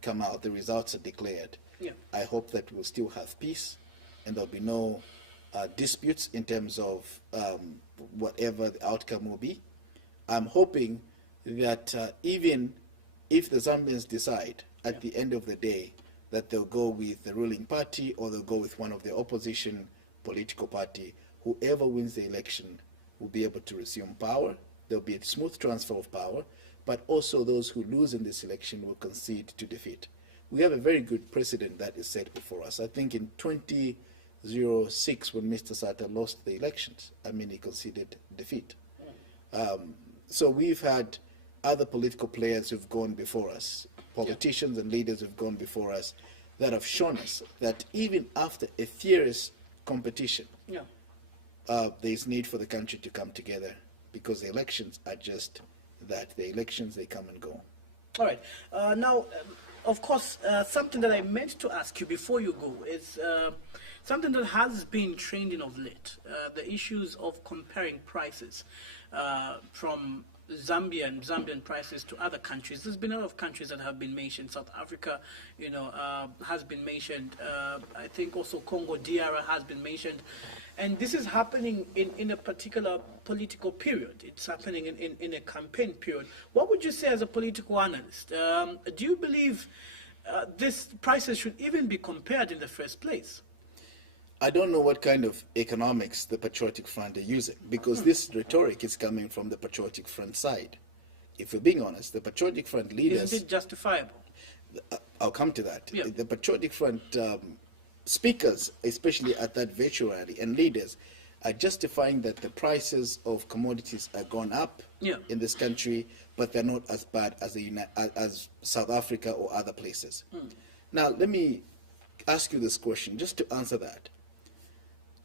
come out, the results are declared, Yeah. I hope that we'll still have peace and there'll be no disputes in terms of whatever the outcome will be. I'm hoping that even if the Zambians decide at the end of the day that they'll go with the ruling party or they'll go with one of the opposition political party, whoever wins the election will be able to resume power. There'll be a smooth transfer of power, but also those who lose in this election will concede to defeat. We have a very good precedent that is set before us. I think in 2006, when Mr. Sata lost the elections, he conceded defeat. So we've had other political players who've gone before us, politicians and leaders who've gone before us, that have shown us that even after a fierce competition, there is need for the country to come together, because the elections are just that. The elections, they come and go. All right. Now, of course, something that I meant to ask you before you go is something that has been trending of late, the issues of comparing prices from Zambian prices to other countries. There's been a lot of countries that have been mentioned. South Africa, has been mentioned. I think also Congo DR has been mentioned. And this is happening in a particular political period. It's happening in a campaign period. What would you say as a political analyst? Do you believe these prices should even be compared in the first place? I don't know what kind of economics the Patriotic Front are using, because this rhetoric is coming from the Patriotic Front side. If we're being honest, the Patriotic Front leaders... Isn't it justifiable? I'll come to that. Yeah. The Patriotic Front speakers, especially at that virtual rally, and leaders are justifying that the prices of commodities are gone up in this country, but they're not as bad as South Africa or other places. Now, let me ask you this question, just to answer that.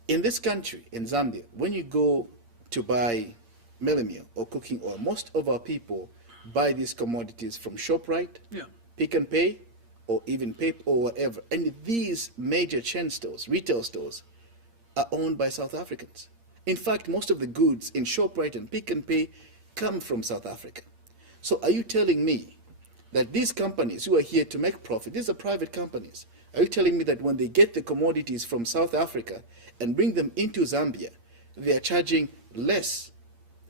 In this country, in Zambia, when you go to buy melamine or cooking oil, most of our people buy these commodities from ShopRite, Pick and Pay, or even Pep or whatever. And these major chain stores, retail stores, are owned by South Africans. In fact, most of the goods in ShopRite and Pick and Pay come from South Africa. So are you telling me that these companies who are here to make profit, these are private companies, are you telling me that when they get the commodities from South Africa and bring them into Zambia, they are charging less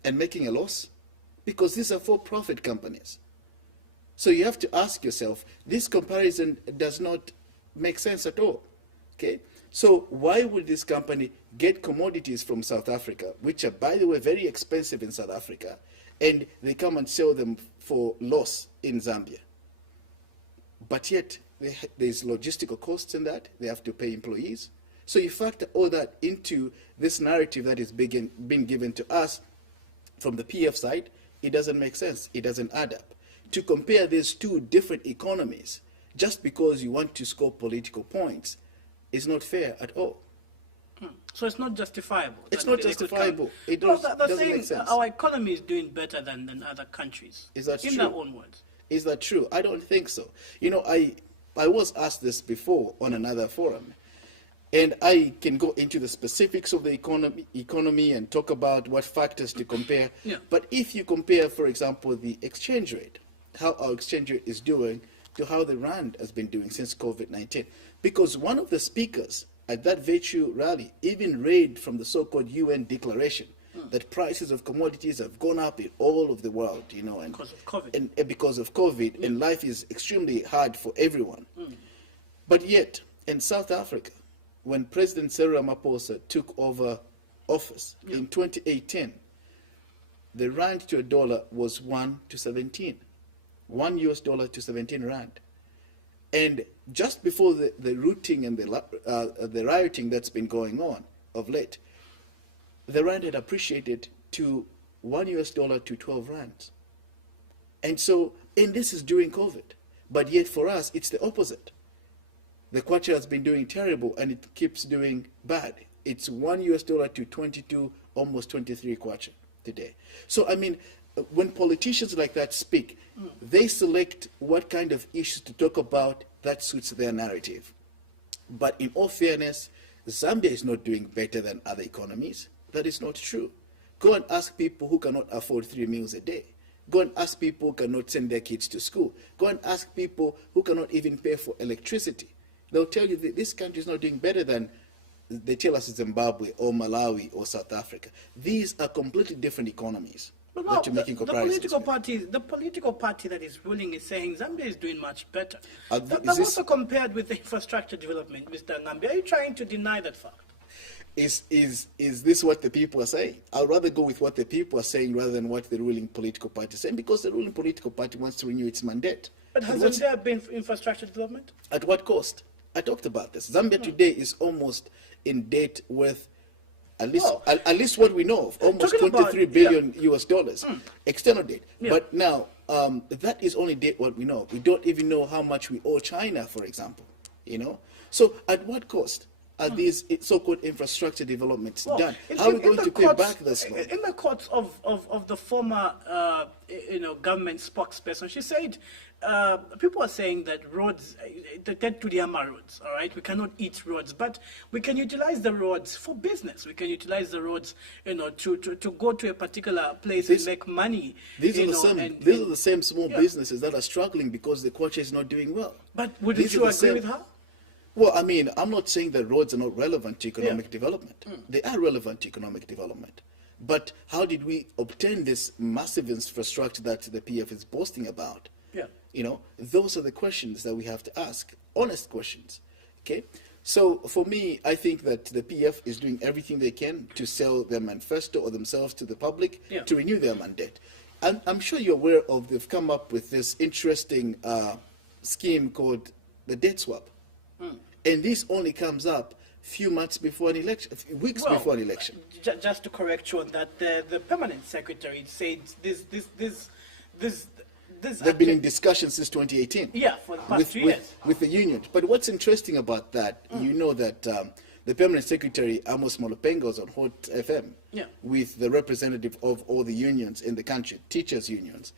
and making a loss? Because these are for-profit companies. So you have to ask yourself, this comparison does not make sense at all. Okay? So why would this company get commodities from South Africa, which are, by the way, very expensive in South Africa, and they come and sell them for loss in Zambia? But yet, there's logistical costs in that. They have to pay employees. So you factor all that into this narrative that is being given to us from the PF side. It doesn't make sense. It doesn't add up. To compare these two different economies just because you want to score political points is not fair at all. So it's not justifiable. It's not justifiable. It They're doesn't saying make sense. our economy is doing better than other countries. Is that in true? their own words? Is that true? I don't think so. You know, I was asked this before on another forum, and I can go into the specifics of the economy and talk about what factors to compare. Yeah. But if you compare, for example, the exchange rate, how our exchange rate is doing to how the rand has been doing since COVID-19, because one of the speakers at that Virtue rally even read from the so-called UN declaration that prices of commodities have gone up in all of the world, you know, and Because of COVID. and because of COVID, and life is extremely hard for everyone. But yet, in South Africa, when President Cyril Ramaphosa took over office in 2018, the rand to a dollar was 1 to 17. $1 to 17 rand. And just before the looting and the rioting that's been going on of late, the rand had appreciated to $1 to 12 rands. And so, and this is during COVID. But yet for us, it's the opposite. The kwacha has been doing terrible and it keeps doing bad. It's $1 to 22, almost 23 kwacha today. So, I mean, when politicians like that speak, they select what kind of issues to talk about that suits their narrative. But in all fairness, Zambia is not doing better than other economies. That is not true. Go and ask people who cannot afford 3 meals a day. Go and ask people who cannot send their kids to school. Go and ask people who cannot even pay for electricity. They'll tell you that this country is not doing better than they tell us Zimbabwe or Malawi or South Africa. These are completely different economies. But that you're making comparisons the political party that is ruling is saying Zambia is doing much better. Is That's this- also compared with the infrastructure development, Mr. Ngambi. Are you trying to deny that fact? Is this what the people are saying? I'd rather go with what the people are saying rather than what the ruling political party is saying, because the ruling political party wants to renew its mandate. But hasn't there been infrastructure development? At what cost? I talked about this. Zambia today is almost in debt with at least what we know of, almost talking about- 23 billion US dollars external debt. Yeah. But now that is only debt what we know. We don't even know how much we owe China, for example. You know, so at what cost are these so-called infrastructure developments done? How are we going to pay back this loan? In the courts of the former government spokesperson, she said people are saying that roads, the Tudiyama roads, all right, we cannot eat roads, but we can utilize the roads for business. We can utilize the roads, to go to a particular place and make money. These are the same small businesses that are struggling because the kwacha is not doing well. But wouldn't you agree with her? Well, I mean, I'm not saying that roads are not relevant to economic development. They are relevant to economic development. But how did we obtain this massive infrastructure that the PF is boasting about? Yeah. You know, those are the questions that we have to ask, honest questions. Okay? So for me, I think that the PF is doing everything they can to sell their manifesto or themselves to the public to renew their mandate. And I'm sure you're aware of, they've come up with this interesting scheme called the debt swap. And this only comes up few months before an election, weeks before an election. Just to correct you on that, the permanent secretary said this They've been in discussion since 2018. Yeah, for the past 2 years. With the union. But what's interesting about that, you know that the permanent secretary, Amos Molopenga, was on Hot FM with the representative of all the unions in the country, teachers' unions.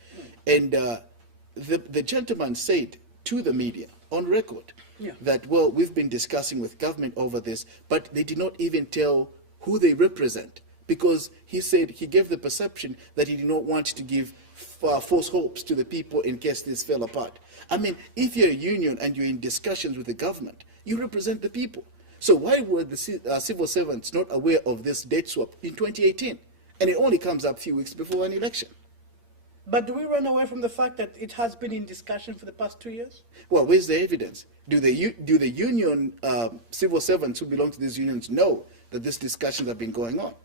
And the gentleman said to the media, on record, that, well, we've been discussing with government over this, but they did not even tell who they represent, because he said he gave the perception that he did not want to give false hopes to the people in case this fell apart. I mean, if you're a union and you're in discussions with the government, you represent the people. So why were the civil servants not aware of this date swap in 2018? And it only comes up a few weeks before an election. But do we run away from the fact that it has been in discussion for the past 2 years? Well, where's the evidence? Do the union civil servants who belong to these unions know that these discussions have been going on?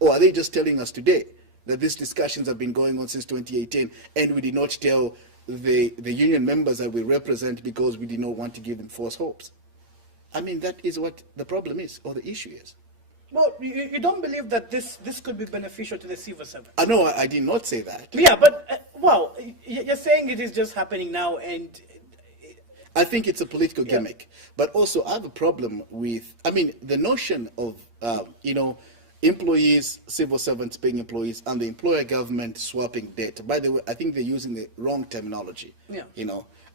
Or are they just telling us today that these discussions have been going on since 2018 and we did not tell the union members that we represent because we did not want to give them false hopes? I mean, that is what the problem is, or the issue is. Well, you don't believe that this could be beneficial to the civil servants? No, I did not say that. Yeah, but, well, you're saying it is just happening now, and... I think it's a political gimmick. But also, I have a problem with, I mean, the notion of, employees, civil servants paying employees, and the employer government swapping debt. By the way, I think they're using the wrong terminology. Yeah.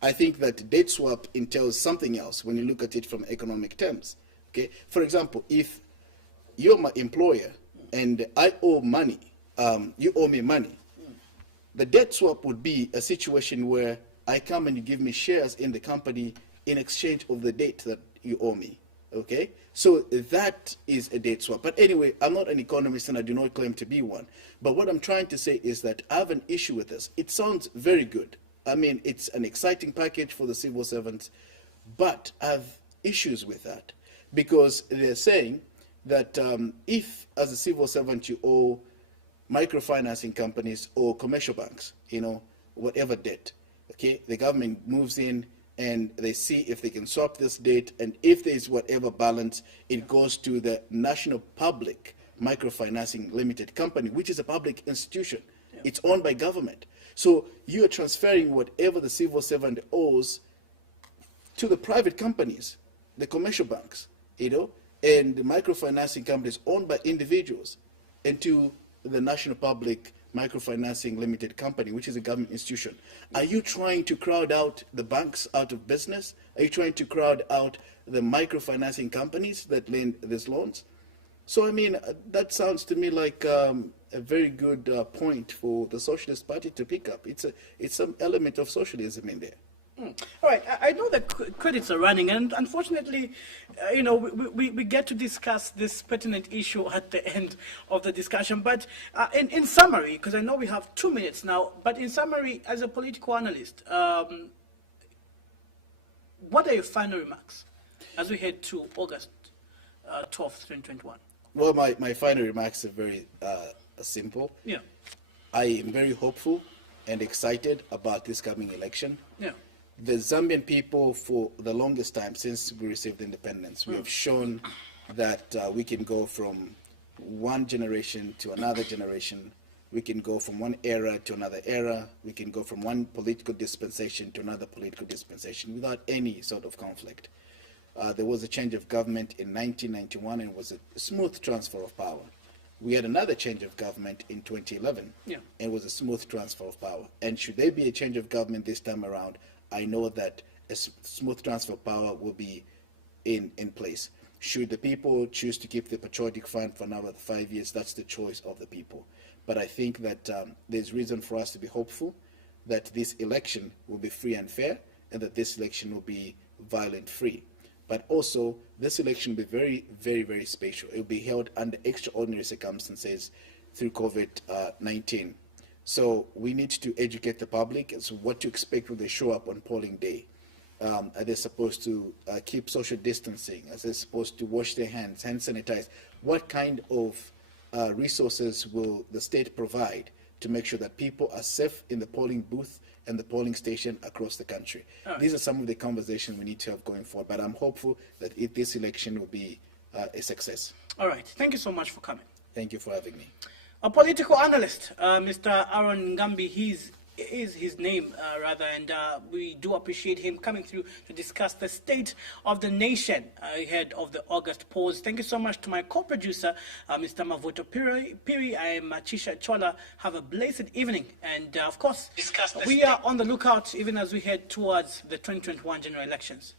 I think that debt swap entails something else when you look at it from economic terms. Okay, for example, if you're my employer and I owe money, you owe me money. The debt swap would be a situation where I come and you give me shares in the company in exchange of the debt that you owe me. Okay, so that is a debt swap. But anyway, I'm not an economist and I do not claim to be one. But what I'm trying to say is that I have an issue with this. It sounds very good. I mean, it's an exciting package for the civil servants, but I have issues with that because they're saying that if, as a civil servant, you owe microfinancing companies or commercial banks, whatever debt, okay, the government moves in and they see if they can swap this debt, and if there is whatever balance, it goes to the National Public Microfinancing Limited Company, which is a public institution. Yeah. It's owned by government. So you are transferring whatever the civil servant owes to the private companies, the commercial banks, and the microfinancing companies owned by individuals, and to the National Public Microfinancing Limited Company, which is a government institution. Are you trying to crowd out the banks out of business? Are you trying to crowd out the microfinancing companies that lend these loans? So, I mean, that sounds to me like a very good point for the Socialist Party to pick up. It's some element of socialism in there. All right, I know that credits are running, and unfortunately, we get to discuss this pertinent issue at the end of the discussion. But in summary, because I know we have 2 minutes now, but in summary, as a political analyst, what are your final remarks as we head to August 12th, 2021? Well, my final remarks are very simple. Yeah. I am very hopeful and excited about this coming election. Yeah. The Zambian people, for the longest time since we received independence, we have shown that we can go from one generation to another generation. We can go from one era to another era. We can go from one political dispensation to another political dispensation without any sort of conflict. There was a change of government in 1991 and it was a smooth transfer of power. We had another change of government in 2011 and it was a smooth transfer of power. And should there be a change of government this time around, I know that a smooth transfer of power will be in place. Should the people choose to keep the patriotic fund for another 5 years, that's the choice of the people. But I think that there's reason for us to be hopeful that this election will be free and fair, and that this election will be violent-free. But also, this election will be very, very, very special. It will be held under extraordinary circumstances through COVID-19. So we need to educate the public as to what to expect when they show up on polling day. Are they supposed to keep social distancing? Are they supposed to wash their hands, hand sanitize? What kind of resources will the state provide to make sure that people are safe in the polling booth and the polling station across the country? Right. These are some of the conversations we need to have going forward, but I'm hopeful that this election will be a success. All right. Thank you so much for coming. Thank you for having me. A political analyst, Mr. Aaron Ngambi, is his name, rather, and we do appreciate him coming through to discuss the state of the nation ahead of the August polls. Thank you so much to my co-producer, Mr. Mavuto Piri. I am Chisha Chola. Have a blessed evening, and of course, we are on the lookout even as we head towards the 2021 general elections.